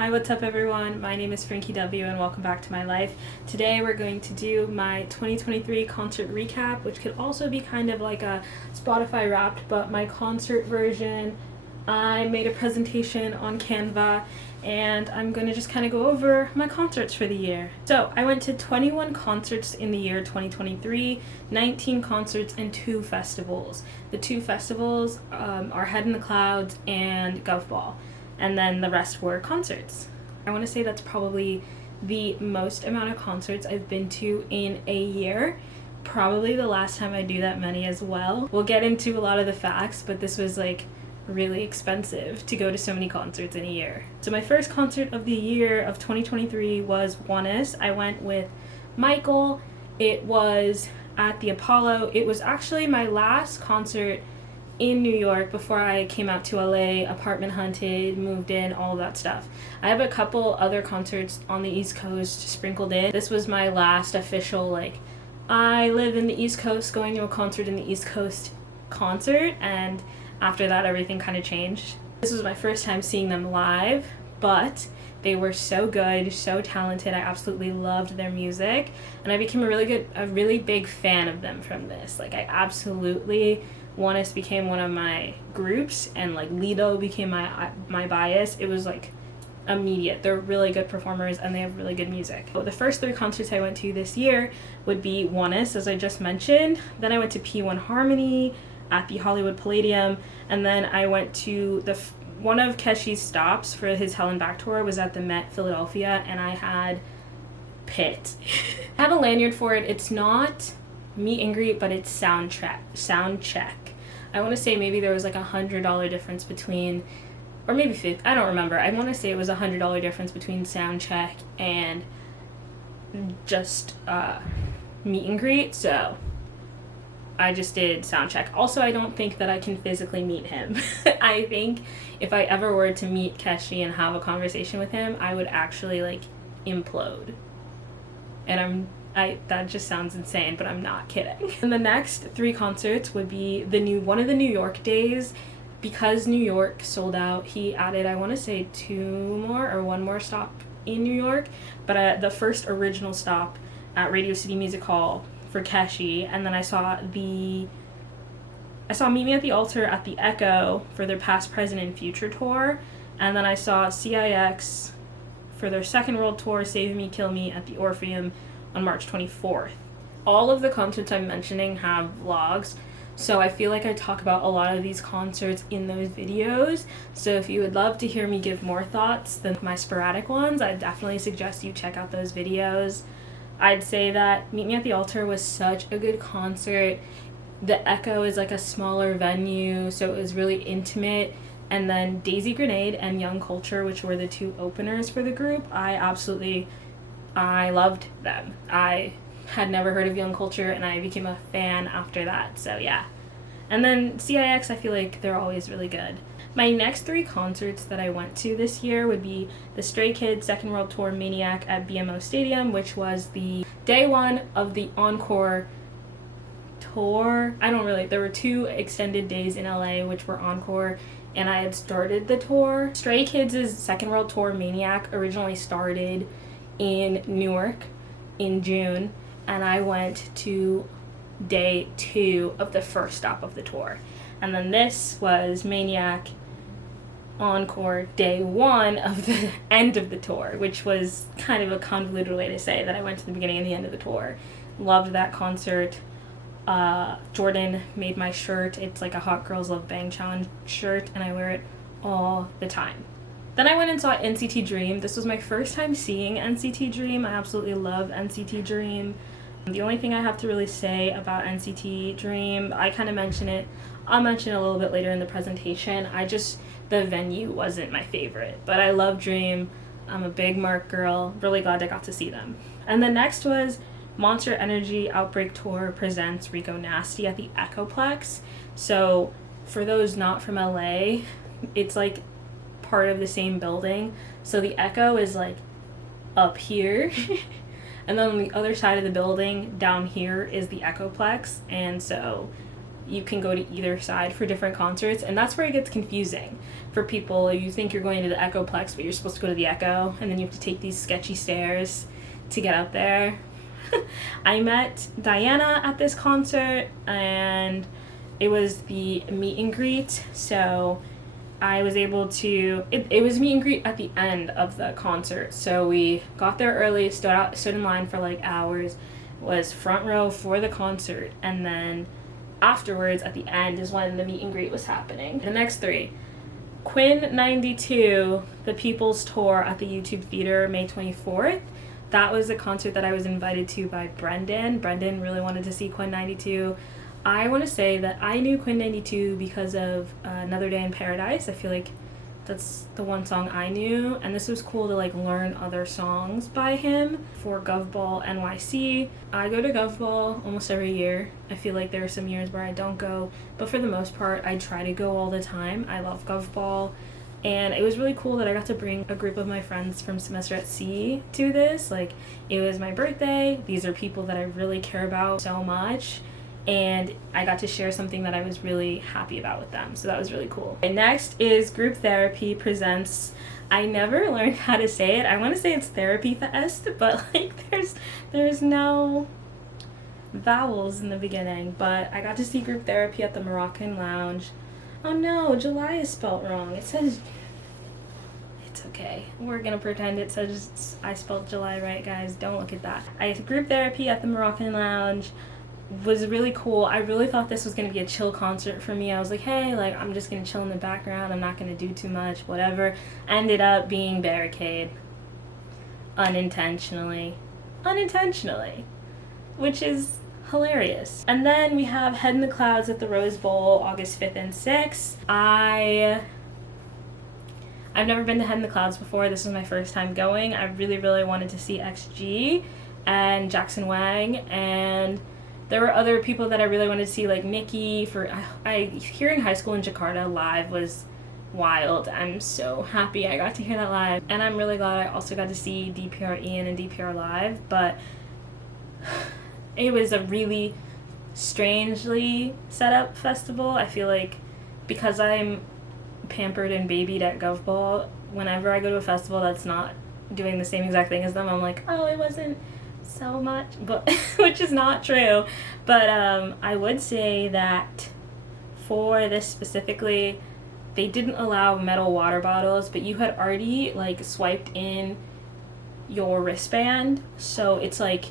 Hi, what's up everyone? My name is Frankie W and welcome back to my life. Today we're going to do my 2023 concert recap, which could also be kind of like a Spotify Wrapped, but my concert version. I made a presentation on Canva and I'm going to just kind of go over my concerts for the year. So I went to 21 concerts in the year 2023, 19 concerts and 2 festivals. The 2 festivals are Head in the Clouds and Gov Ball, and then the rest were concerts. I want to say that's probably the most amount of concerts I've been to in a year. Probably the last time I do that many as well. We'll get into a lot of the facts, but this was like really expensive to go to so many concerts in a year. So my first concert of the year of 2023 was Oneness. I went with Michael. It was at the Apollo. It was actually my last concert in New York before I came out to LA, apartment hunted, moved in, all of that stuff. I have a couple other concerts on the East Coast sprinkled in. This was my last official, I live in the East Coast, going to a concert in the East Coast concert, and after that everything kind of changed. This was my first time seeing them live, but they were so good, so talented. I absolutely loved their music, and I became a really big fan of them from this. Oneness became one of my groups, and Lido became my bias. It was immediate. They're really good performers and they have really good music. So the first 3 concerts I went to this year would be Oneness, as I just mentioned. Then I went to P1 Harmony at the Hollywood Palladium, and then I went to one of Keshi's stops for his Hell and Back tour was at the Met Philadelphia, and I had Pit. I have a lanyard for it. It's not meet and greet, but it's sound check. I want to say maybe there was $100 difference between, or maybe 50, I don't remember. I want to say it was $100 difference between sound check and just meet and greet, so I just did sound check. Also, I don't think that I can physically meet him. I think if I ever were to meet Keshi and have a conversation with him, I would actually implode. And that just sounds insane, but I'm not kidding. And the next 3 concerts would be one of the New York days. Because New York sold out, he added, I want to say 2 more or 1 more stop in New York, but the first original stop at Radio City Music Hall for Keshi, and then I saw Meet Me at the Altar at the Echo for their Past, Present, and Future tour, and then I saw CIX for their second world tour, Save Me, Kill Me, at the Orpheum on March 24th. All of the concerts I'm mentioning have vlogs, so I feel like I talk about a lot of these concerts in those videos. So if you would love to hear me give more thoughts than my sporadic ones, I definitely suggest you check out those videos. I'd say that Meet Me at the Altar was such a good concert. The Echo is a smaller venue, so it was really intimate. And then Daisy Grenade and Young Culture, which were the 2 openers for the group, I loved them. I had never heard of Young Culture, and I became a fan after that, so yeah. And then CIX, I feel like they're always really good. My next 3 concerts that I went to this year would be the Stray Kids Second World Tour Maniac at BMO Stadium, which was the day 1 of the Encore tour. There were 2 extended days in LA which were Encore, and I had started the tour. Stray Kids' Second World Tour Maniac originally started in Newark in June, and I went to day 2 of the first stop of the tour. And then this was Maniac Encore day 1 of the end of the tour, which was kind of a convoluted way to say that I went to the beginning and the end of the tour. Loved that concert. Jordan made my shirt. It's a Hot Girls Love Bang Challenge shirt, and I wear it all the time. Then I went and saw NCT Dream. This was my first time seeing NCT Dream. I absolutely love NCT Dream. The only thing I have to really say about NCT Dream, I kind of mention it. I'll mention it a little bit later in the presentation. The venue wasn't my favorite, but I love Dream. I'm a big Mark girl. Really glad I got to see them. And the next was Monster Energy Outbreak Tour presents Rico Nasty at the Echoplex. So for those not from LA, it's part of the same building. So the Echo is up here. And then on the other side of the building, down here, is the Echoplex. And so you can go to either side for different concerts, and that's where it gets confusing for people. You think you're going to the Echoplex, but you're supposed to go to the Echo, and then you have to take these sketchy stairs to get up there. I met Diana at this concert, and it was the meet and greet, so I was able to, it was meet and greet at the end of the concert, so we got there early, stood in line for like hours, was front row for the concert, and then afterwards at the end is when the meet and greet was happening. The next three: Quinn 92, the People's Tour at the YouTube Theater, May 24th. That was a concert that I was invited to by Brendan. Brendan really wanted to see Quinn 92. I want to say that I knew Quinn 92 because of Another Day in Paradise. I feel like that's the one song I knew, and this was cool to like learn other songs by him for Govball NYC. I go to Govball almost every year. I feel like there are some years where I don't go, but for the most part I try to go all the time. I love Govball, and it was really cool that I got to bring a group of my friends from Semester at Sea to this. Like, it was my birthday. These are people that I really care about so much, and I got to share something that I was really happy about with them, so that was really cool. And next is Group Therapy presents, I never learned how to say it. I want to say it's Therapy Fest, but like there's no vowels in the beginning. But I got to see Group Therapy at the Moroccan Lounge. Oh no, July is spelled wrong. It says, it's okay. We're gonna pretend it says I spelled July right, guys. Don't look at that. I Group Therapy at the Moroccan Lounge was really cool. I really thought this was going to be a chill concert for me. I was like, hey, like, I'm just going to chill in the background. I'm not going to do too much, whatever. Ended up being Barricade. Unintentionally, which is hilarious. And then we have Head in the Clouds at the Rose Bowl, August 5th and 6th. I've never been to Head in the Clouds before. This was my first time going. I really wanted to see XG and Jackson Wang, and there were other people that I really wanted to see, like Nikki. Hearing High School in Jakarta live was wild. I'm so happy I got to hear that live, and I'm really glad I also got to see DPR Ian and DPR live. But it was a really strangely set up festival. I feel like because I'm pampered and babied at Govball, whenever I go to a festival that's not doing the same exact thing as them, I'm like, oh, it wasn't so much, but which is not true. But I would say that for this specifically, they didn't allow metal water bottles, but you had already like swiped in your wristband, so it's like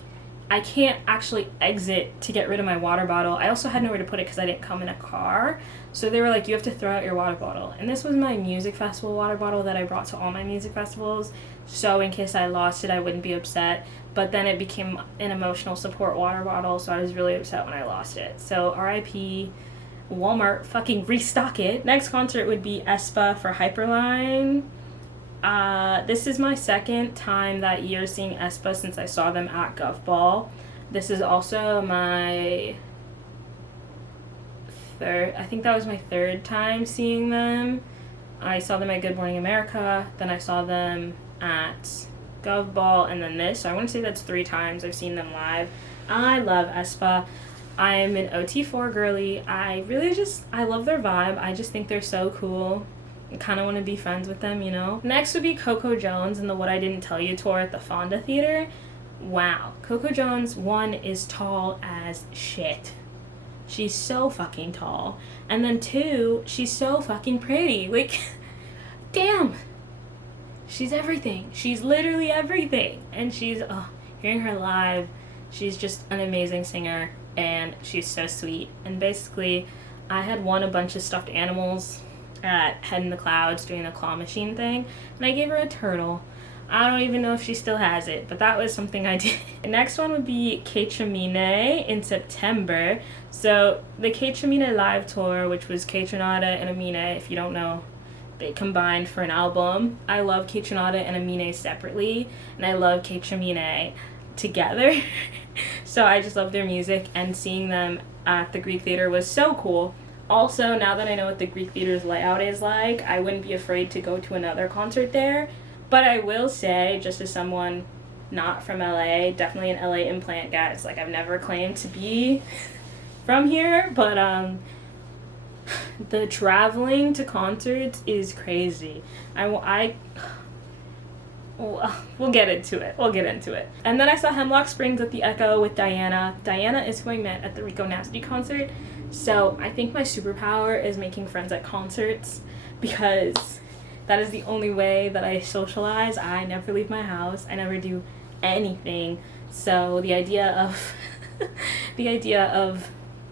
I can't actually exit to get rid of my water bottle. I also had nowhere to put it because I didn't come in a car, so they were like, you have to throw out your water bottle. And this was my music festival water bottle that I brought to all my music festivals, so in case I lost it I wouldn't be upset. But then it became an emotional support water bottle, so I was really upset when I lost it. So RIP Walmart, fucking restock it. Next concert would be aespa for Hyperline. This is my second time that year seeing aespa since I saw them at Govball. This is also my third, I think that was my third time seeing them. I saw them at Good Morning America, then I saw them at Govball, and then this. So I want to say that's 3 times I've seen them live. I love aespa. I'm an OT4 girly. I love their vibe. I just think they're so cool. I kind of want to be friends with them, you know? Next would be Coco Jones and the What I Didn't Tell You tour at the Fonda Theater. Wow. Coco Jones, 1, is tall as shit. She's so fucking tall. And then 2, she's so fucking pretty. Like, damn. She's everything. She's literally everything. And she's, hearing her live, she's just an amazing singer, and she's so sweet. And basically, I had won a bunch of stuffed animals at Head in the Clouds doing the claw machine thing, and I gave her a turtle. I don't even know if she still has it, but that was something I did. The next one would be Keiichimine in September. So the Keiichimine live tour, which was Keiichonada and Amine, if you don't know, they combined for an album. I love Keiichonada and Amine separately, and I love Keiichimine together. So I just love their music, and seeing them at the Greek Theater was so cool. Also, now that I know what the Greek Theater's layout is like, I wouldn't be afraid to go to another concert there. But I will say, just as someone not from LA, definitely an LA implant, guys. Like, I've never claimed to be from here, but the traveling to concerts is crazy. We'll get into it. We'll get into it. And then I saw Hemlock Springs at the Echo with Diana. Diana is who I met at the Rico Nasty concert. So I think my superpower is making friends at concerts, because that is the only way that I socialize. I never leave my house. I never do anything. So the idea of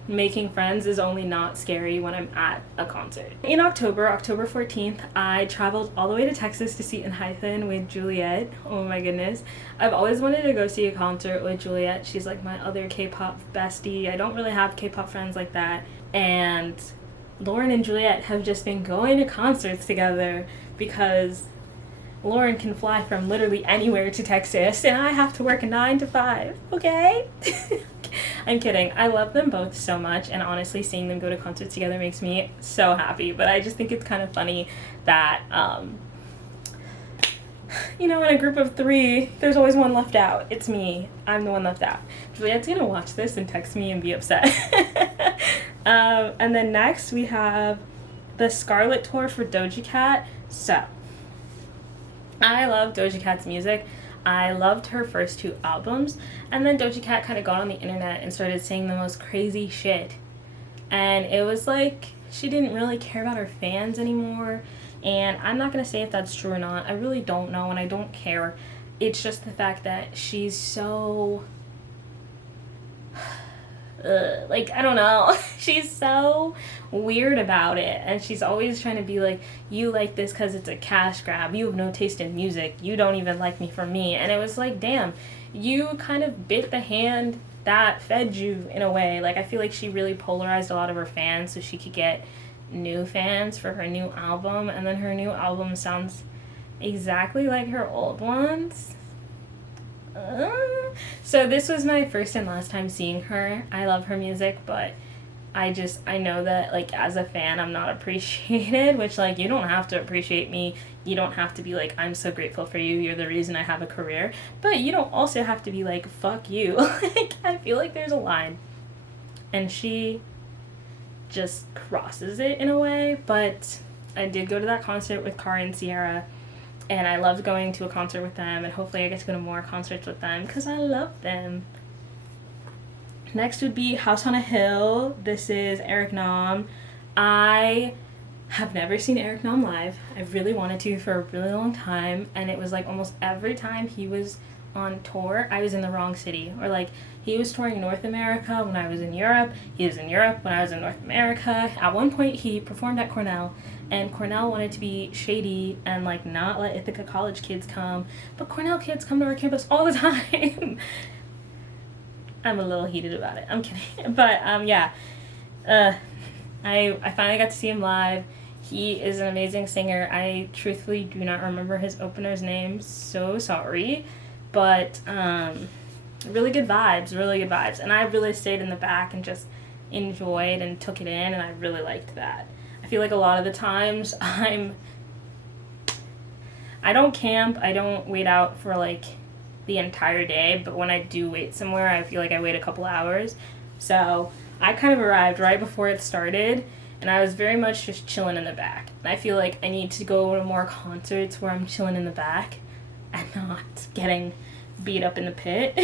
making friends is only not scary when I'm at a concert. In October 14th, I traveled all the way to Texas to see Enhypen with Juliet. Oh my goodness. I've always wanted to go see a concert with Juliet. She's like my other K-pop bestie. I don't really have K-pop friends like that. And Lauren and Juliet have just been going to concerts together because Lauren can fly from literally anywhere to Texas and I have to work a 9 to 5, okay? I'm kidding. I love them both so much, and honestly, seeing them go to concerts together makes me so happy. But I just think it's kind of funny that, in a group of 3, there's always one left out. It's me. I'm the one left out. Juliet's gonna watch this and text me and be upset. And then next, we have the Scarlet Tour for Doja Cat. So, I love Doja Cat's music. I loved her first 2 albums, and then Doja Cat kind of got on the internet and started saying the most crazy shit. And it was like she didn't really care about her fans anymore, and I'm not going to say if that's true or not. I really don't know, and I don't care. It's just the fact that she's so... I don't know. She's so weird about it, and she's always trying to be like, you like this because it's a cash grab, you have no taste in music, you don't even like me for me. And it was like, damn, you kind of bit the hand that fed you in a way. Like, I feel like she really polarized a lot of her fans so she could get new fans for her new album, and then her new album sounds exactly like her old ones. So this was my first and last time seeing her. I love her music, but I know that, like, as a fan, I'm not appreciated, which, like, you don't have to appreciate me. You don't have to be like, I'm so grateful for you, you're the reason I have a career. But you don't also have to be like, fuck you. Like, I feel like there's a line. And she just crosses it in a way. But I did go to that concert with Cara and Sierra, and I loved going to a concert with them, and hopefully I get to go to more concerts with them because I love them. Next would be House on a Hill. This is Eric Nam. I have never seen Eric Nam live. I really wanted to for a really long time, and it was like almost every time he was on tour, I was in the wrong city. Or like, he was touring North America when I was in Europe. He was in Europe when I was in North America. At one point, he performed at Cornell, and Cornell wanted to be shady and like not let Ithaca College kids come, but Cornell kids come to our campus all the time. I'm a little heated about it. I'm kidding. But yeah, I finally got to see him live. He is an amazing singer. I truthfully do not remember his opener's name, so sorry. But really good vibes. And I really stayed in the back and just enjoyed and took it in, and I really liked that. I feel like a lot of the times I don't camp, I don't wait out for like the entire day, but when I do wait somewhere, I feel like I wait a couple hours. So I kind of arrived right before it started, and I was very much just chilling in the back. And I feel like I need to go to more concerts where I'm chilling in the back and not getting beat up in the pit.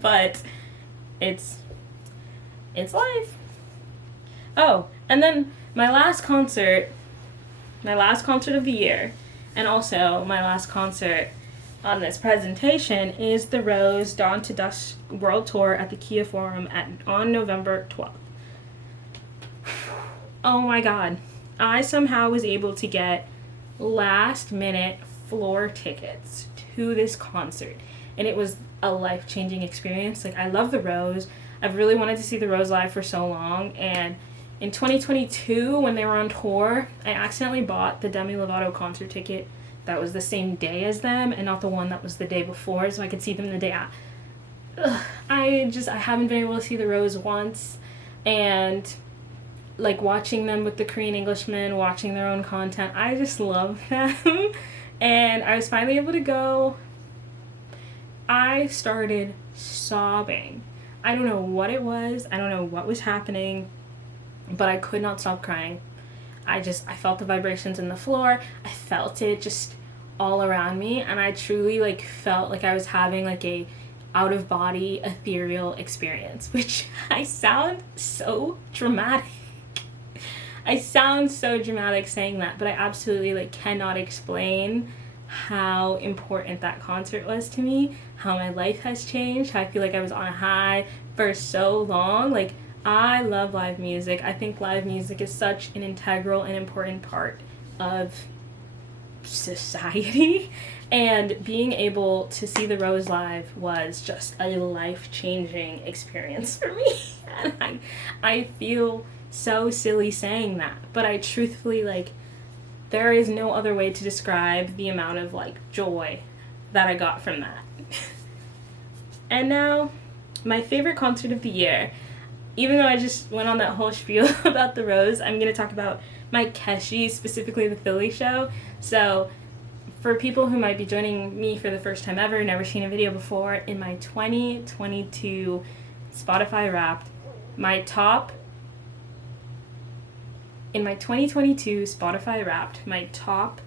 But it's life. Oh, and then my last concert of the year, and also my last concert on this presentation, is the Rose Dawn to Dusk World Tour at the Kia Forum on November 12th. Oh my god. I somehow was able to get last minute floor tickets to this concert, and it was a life-changing experience. Like, I love the Rose. I've really wanted to see the Rose live for so long, and in 2022, when they were on tour, I accidentally bought the Demi Lovato concert ticket that was the same day as them, and not the one that was the day before, so I could see them the day after. I haven't been able to see the Rose once, and like watching them with the Korean Englishmen, watching their own content, I just love them. And I was finally able to go. I started sobbing. I don't know what it was. I don't know what was happening, but I could not stop crying. I felt the vibrations in the floor. I felt it just all around me, and I truly like felt like I was having like a out of body ethereal experience, which I sound so dramatic. I sound so dramatic saying that, but I absolutely like cannot explain how important that concert was to me, how my life has changed, how I feel like I was on a high for so long. Like, I love live music. I think live music is such an integral and important part of society, and being able to see the Rose live was just a life-changing experience for me. And I feel so silly saying that, but I truthfully, like, there is no other way to describe the amount of like joy that I got from that. And now, my favorite concert of the year, even though I just went on that whole spiel about the Rose, I'm going to talk about my Keshi, specifically the Philly show. So, for people who might be joining me for the first time ever, never seen a video before, in my 2022 Spotify Wrapped, in my 2022 Spotify Wrapped, my top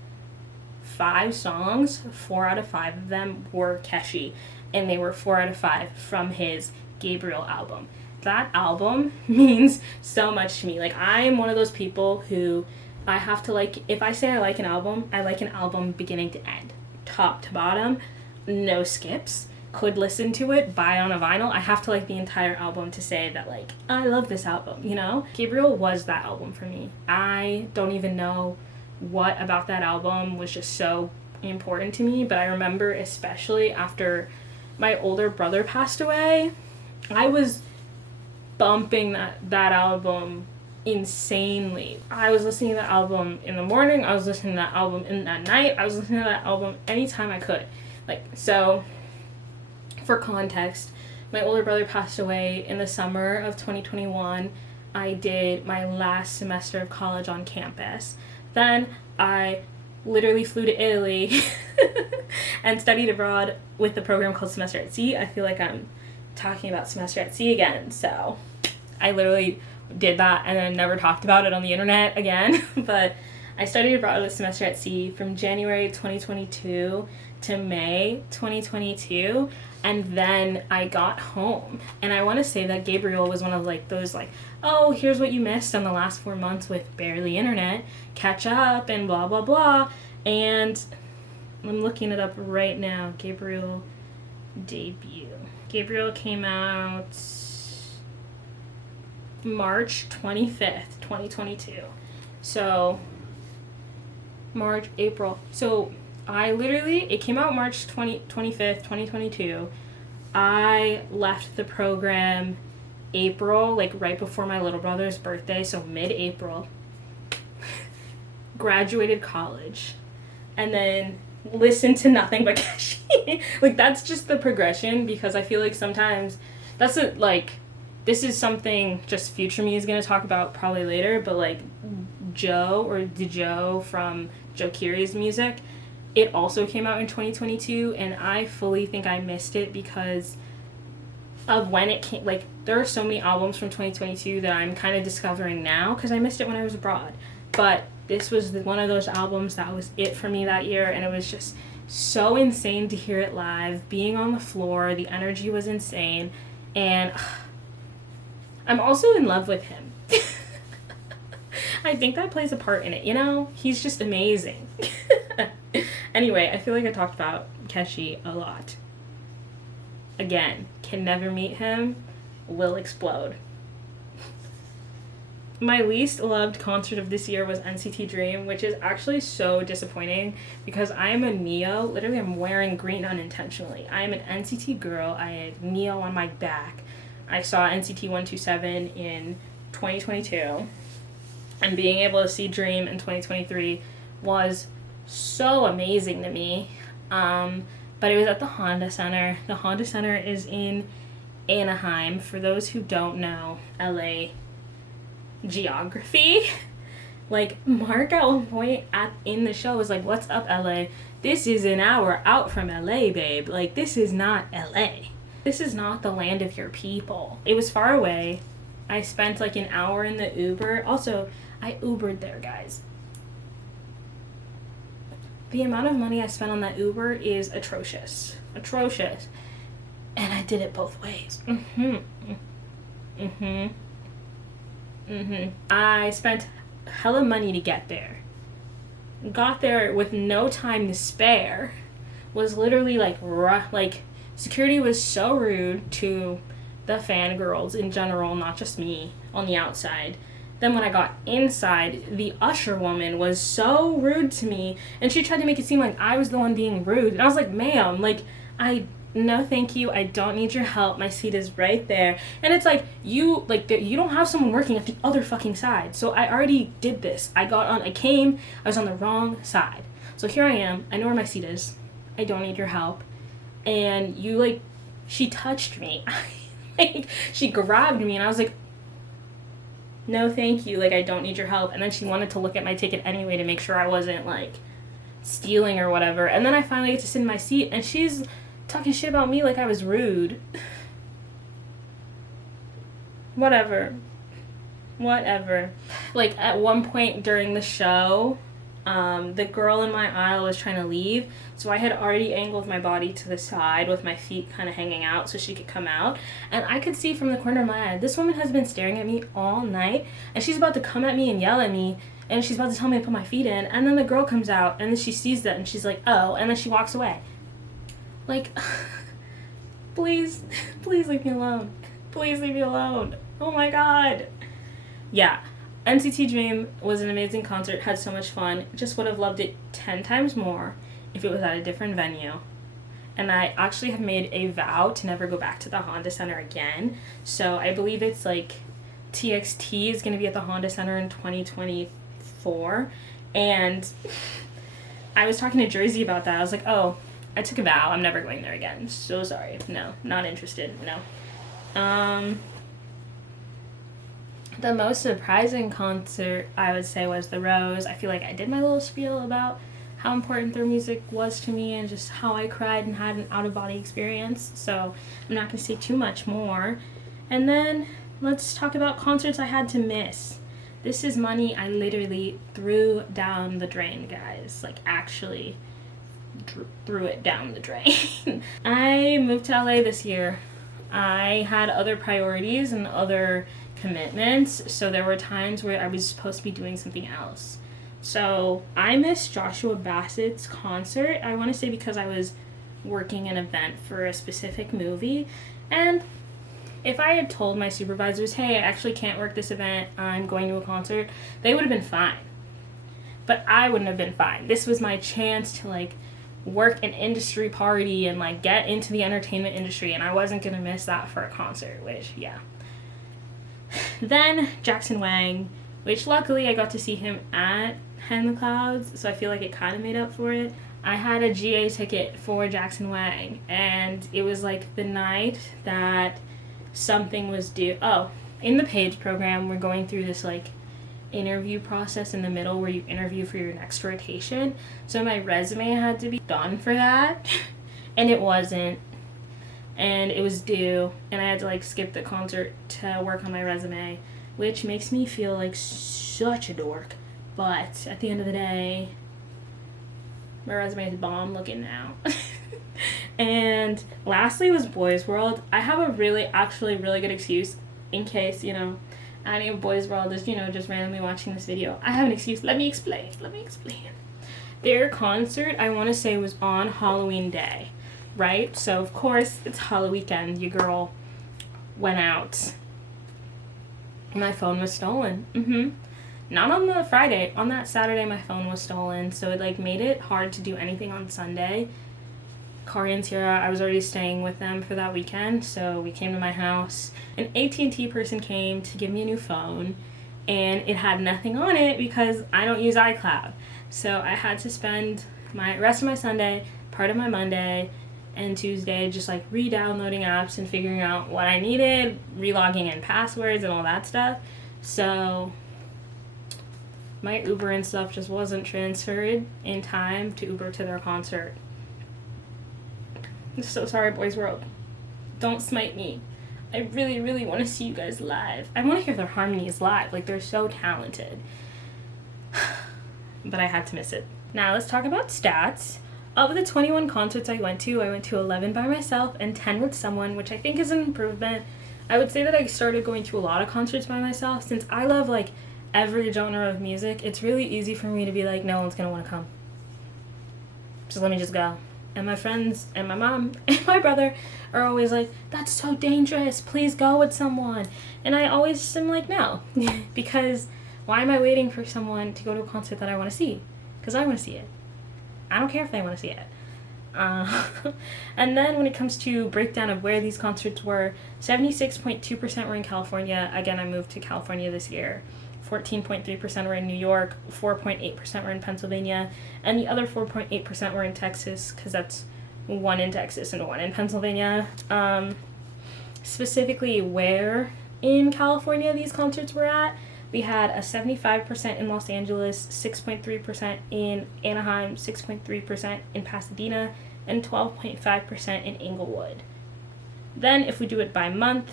5 songs, 4 out of 5 of them were Keshi, and they were 4 out of 5 from his Gabriel album. That album means so much to me. Like, I'm one of those people who I have to, like, if I say I like an album, I like an album beginning to end, top to bottom, no skips. Could listen to it, buy on a vinyl. I have to like the entire album to say that, like, I love this album, you know? Gabriel was that album for me. I don't even know what about that album was just so important to me, but I remember especially after my older brother passed away, I was bumping that album insanely. I was listening to that album in the morning, I was listening to that album at night, I was listening to that album anytime I could. Like, so for context, my older brother passed away in the summer of 2021. I did my last semester of college on campus. Then I literally flew to Italy and studied abroad with the program called Semester at Sea. I feel like I'm talking about Semester at Sea again. So I literally did that and then never talked about it on the internet again. But I studied abroad with Semester at Sea from January 2022 to May 2022, and then I got home. And I want to say that Gabriel was one of like those like, oh, here's what you missed on the last 4 months with barely internet, catch up and blah blah blah. And I'm looking it up right now. Gabriel debut. Gabriel came out March 25th, 2022. So March, April. So it came out March 25th, 2022. I left the program April, like right before my little brother's birthday, so mid-April. Graduated college. And then listened to nothing but Keshi. Like, that's just the progression, because I feel like sometimes this is something just future me is going to talk about probably later, but like Joe from Joe Kiri's music, it also came out in 2022, and I fully think I missed it because of when it came. Like, there are so many albums from 2022 that I'm kind of discovering now because I missed it when I was abroad. But this was one of those albums that was it for me that year, and it was just so insane to hear it live, being on the floor, the energy was insane, and I'm also in love with him. I think that plays a part in it, you know? He's just amazing. Anyway, I feel like I talked about Keshi a lot. Again, can never meet him, will explode. My least loved concert of this year was NCT Dream, which is actually so disappointing because I am a Neo. Literally, I'm wearing green unintentionally. I am an NCT girl. I had Neo on my back. I saw NCT 127 in 2022, and being able to see Dream in 2023 was so amazing to me. But it was at the Honda Center. The Honda Center is in Anaheim. For those who don't know LA geography, like, Mark at one point in the show was like, what's up LA? This is an hour out from LA, babe. Like, this is not LA. This is not the land of your people. It was far away. I spent like an hour in the Uber. Also, I Ubered there, guys. The amount of money I spent on that Uber is atrocious. Atrocious. And I did it both ways. I spent hella money to get there. Got there with no time to spare. Was literally like security was so rude to the fangirls in general, not just me on the outside. Then when I got inside, the usher woman was so rude to me, and she tried to make it seem like I was the one being rude. And I was like, ma'am, like, no thank you, I don't need your help, my seat is right there. And it's like, you don't have someone working at the other fucking side. So I already did this. I was on the wrong side. So here I am, I know where my seat is, I don't need your help. And she touched me. Like, she grabbed me, and I was like, no thank you, like, I don't need your help. And then she wanted to look at my ticket anyway to make sure I wasn't like stealing or whatever. And then I finally get to sit in my seat, and she's talking shit about me like I was rude. Whatever. Like, at one point during the show, the girl in my aisle was trying to leave, so I had already angled my body to the side with my feet kind of hanging out so she could come out, and I could see from the corner of my eye, this woman has been staring at me all night, and she's about to come at me and yell at me, and she's about to tell me to put my feet in, and then the girl comes out, and then she sees that, and she's like, oh, and then she walks away. Like, please leave me alone. Please leave me alone. Oh my god. Yeah. NCT Dream was an amazing concert, had so much fun. Just would have loved it 10 times more if it was at a different venue. And I actually have made a vow to never go back to the Honda Center again. So I believe it's like TXT is going to be at the Honda Center in 2024. And I was talking to Jersey about that. I was like, oh, I took a vow. I'm never going there again. So sorry. No, not interested. No. The most surprising concert, I would say, was The Rose. I feel like I did my little spiel about how important their music was to me and just how I cried and had an out-of-body experience. So I'm not going to say too much more. And then let's talk about concerts I had to miss. This is money I literally threw down the drain, guys. Like, actually threw it down the drain. I moved to LA this year. I had other priorities and other commitments, so there were times where I was supposed to be doing something else. So I missed Joshua Bassett's concert, I want to say because I was working an event for a specific movie, and if I had told my supervisors, hey, I actually can't work this event, I'm going to a concert, they would have been fine. But I wouldn't have been fine. This was my chance to like work an industry party and like get into the entertainment industry, and I wasn't gonna miss that for a concert, which, yeah. Then Jackson Wang, which luckily I got to see him at Head in the Clouds, so I feel like it kind of made up for it. I had a GA ticket for Jackson Wang, and it was like the night that something was due. Oh, in the PAGE program, we're going through this like interview process in the middle where you interview for your next rotation. So my resume had to be done for that, and it wasn't. And it was due, and I had to like skip the concert to work on my resume, which makes me feel like such a dork. But at the end of the day, my resume is bomb looking now. And lastly was Boys World. I have a really good excuse in case, any of Boys World is, just randomly watching this video. I have an excuse. Let me explain. Their concert, I want to say, was on Halloween Day. Right? So, of course, it's Halloween. Your girl went out. My phone was stolen. Not on the Friday. On that Saturday, my phone was stolen. So, it, like, made it hard to do anything on Sunday. Kari and Tira, I was already staying with them for that weekend. So, we came to my house. An AT&T person came to give me a new phone. And it had nothing on it because I don't use iCloud. So, I had to spend my rest of my Sunday, part of my Monday, and Tuesday just like re-downloading apps and figuring out what I needed, re-logging in passwords and all that stuff. So my Uber and stuff just wasn't transferred in time to Uber to their concert. I'm so sorry, Boys World. Don't smite me. I really, really want to see you guys live. I want to hear their harmonies live. Like, they're so talented. But I had to miss it. Now let's talk about stats. Of the 21 concerts I went to 11 by myself and 10 with someone, which I think is an improvement. I would say that I started going to a lot of concerts by myself. Since I love, like, every genre of music, it's really easy for me to be like, no one's gonna want to come. So let me just go. And my friends and my mom and my brother are always like, that's so dangerous, please go with someone. And I always am like, no. Because why am I waiting for someone to go to a concert that I want to see? Because I want to see it. I don't care if they want to see it. And then when it comes to breakdown of where these concerts were, 76.2% were in California. Again, I moved to California this year. 14.3% were in New York, 4.8% were in Pennsylvania, and the other 4.8% were in Texas, because that's one in Texas and one in Pennsylvania. Specifically where in California these concerts were at, we had a 75% in Los Angeles, 6.3% in Anaheim, 6.3% in Pasadena, and 12.5% in Inglewood. Then if we do it by month,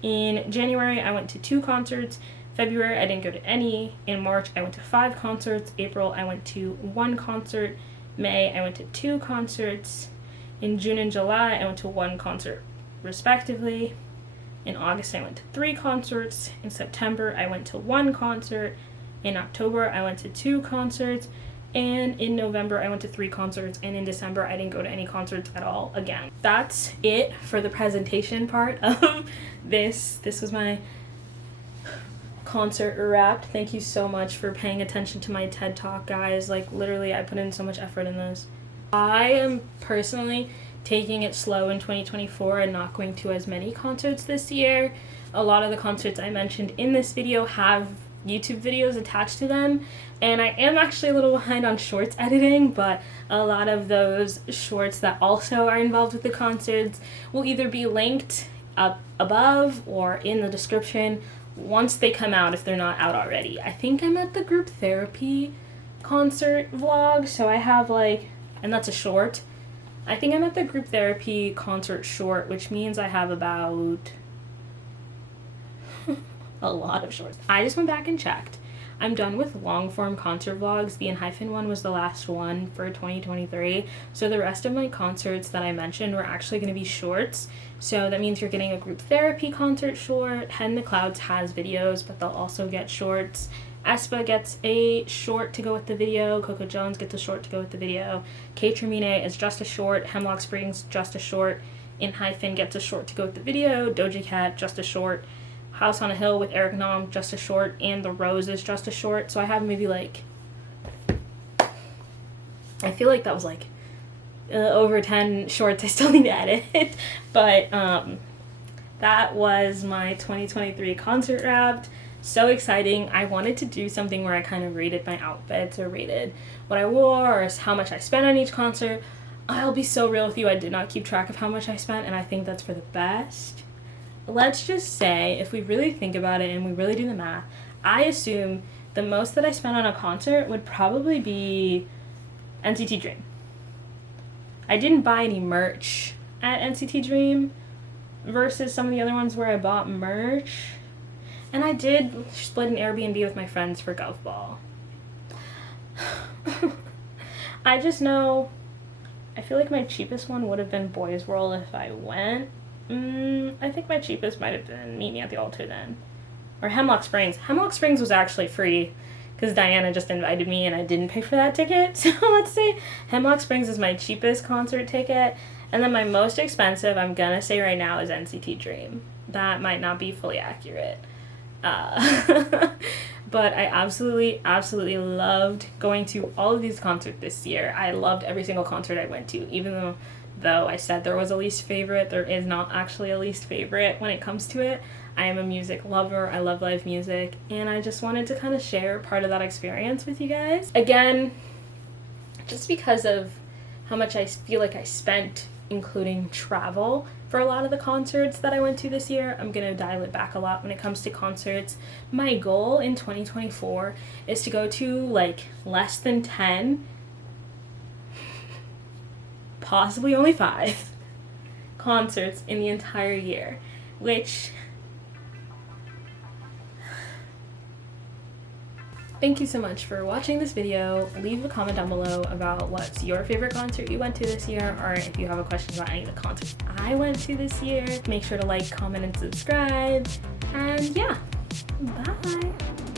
in January I went to 2 concerts, February I didn't go to any, in March I went to 5 concerts, April I went to 1 concert, May I went to 2 concerts, in June and July I went to 1 concert respectively. In August, I went to 3 concerts. In September, I went to 1 concert. In October, I went to 2 concerts. And in November, I went to 3 concerts. And in December, I didn't go to any concerts at all again. That's it for the presentation part of this. This was my concert wrap. Thank you so much for paying attention to my TED Talk, guys. Like, literally, I put in so much effort in this. I am personally taking it slow in 2024 and not going to as many concerts this year. A lot of the concerts I mentioned in this video have YouTube videos attached to them, and I am actually a little behind on shorts editing, but a lot of those shorts that also are involved with the concerts will either be linked up above or in the description once they come out, if they're not out already. I think I'm at the group therapy concert vlog, so I have like, and that's a short. I think I'm at the group therapy concert short, which means I have about a lot of shorts. I just went back and checked. I'm done with long form concert vlogs. The Enhyphen one was the last one for 2023. So the rest of my concerts that I mentioned were actually going to be shorts. So that means you're getting a group therapy concert short. Head in the Clouds has videos, but they'll also get shorts. aespa gets a short to go with the video. Coco Jones gets a short to go with the video. K Tremine is just a short. Hemlock Springs, just a short. Enhyphen gets a short to go with the video. Doja Cat, just a short. House on a Hill with Eric Nam, just a short. And The Rose is just a short. So I have maybe like, I feel like that was like over 10 shorts I still need to edit. But that was my 2023 concert wrapped. So exciting. I wanted to do something where I kind of rated my outfits or rated what I wore or how much I spent on each concert. I'll be so real with you, I did not keep track of how much I spent, and I think that's for the best. Let's just say, if we really think about it and we really do the math, I assume the most that I spent on a concert would probably be NCT Dream. I didn't buy any merch at NCT Dream versus some of the other ones where I bought merch. And I did split an Airbnb with my friends for golf ball. I just know, I feel like my cheapest one would have been Boys World if I went. I think my cheapest might have been Meet Me at the Altar then. Or Hemlock Springs. Hemlock Springs was actually free because Diana just invited me and I didn't pay for that ticket. So let's say Hemlock Springs is my cheapest concert ticket. And then my most expensive, I'm gonna say right now, is NCT Dream. That might not be fully accurate. But I absolutely loved going to all of these concerts this year. I loved every single concert I went to, even though I said there was a least favorite. There is not actually a least favorite when it comes to it. I am a music lover. I love live music, and I just wanted to kind of share part of that experience with you guys. Again, just because of how much I feel like I spent, including travel, for a lot of the concerts that I went to this year, I'm going to dial it back a lot when it comes to concerts. My goal in 2024 is to go to like less than 10, possibly only 5 concerts in the entire year, which... Thank you so much for watching this video. Leave a comment down below about what's your favorite concert you went to this year, or if you have a question about any of the concerts I went to this year. Make sure to like, comment, and subscribe. And yeah, bye!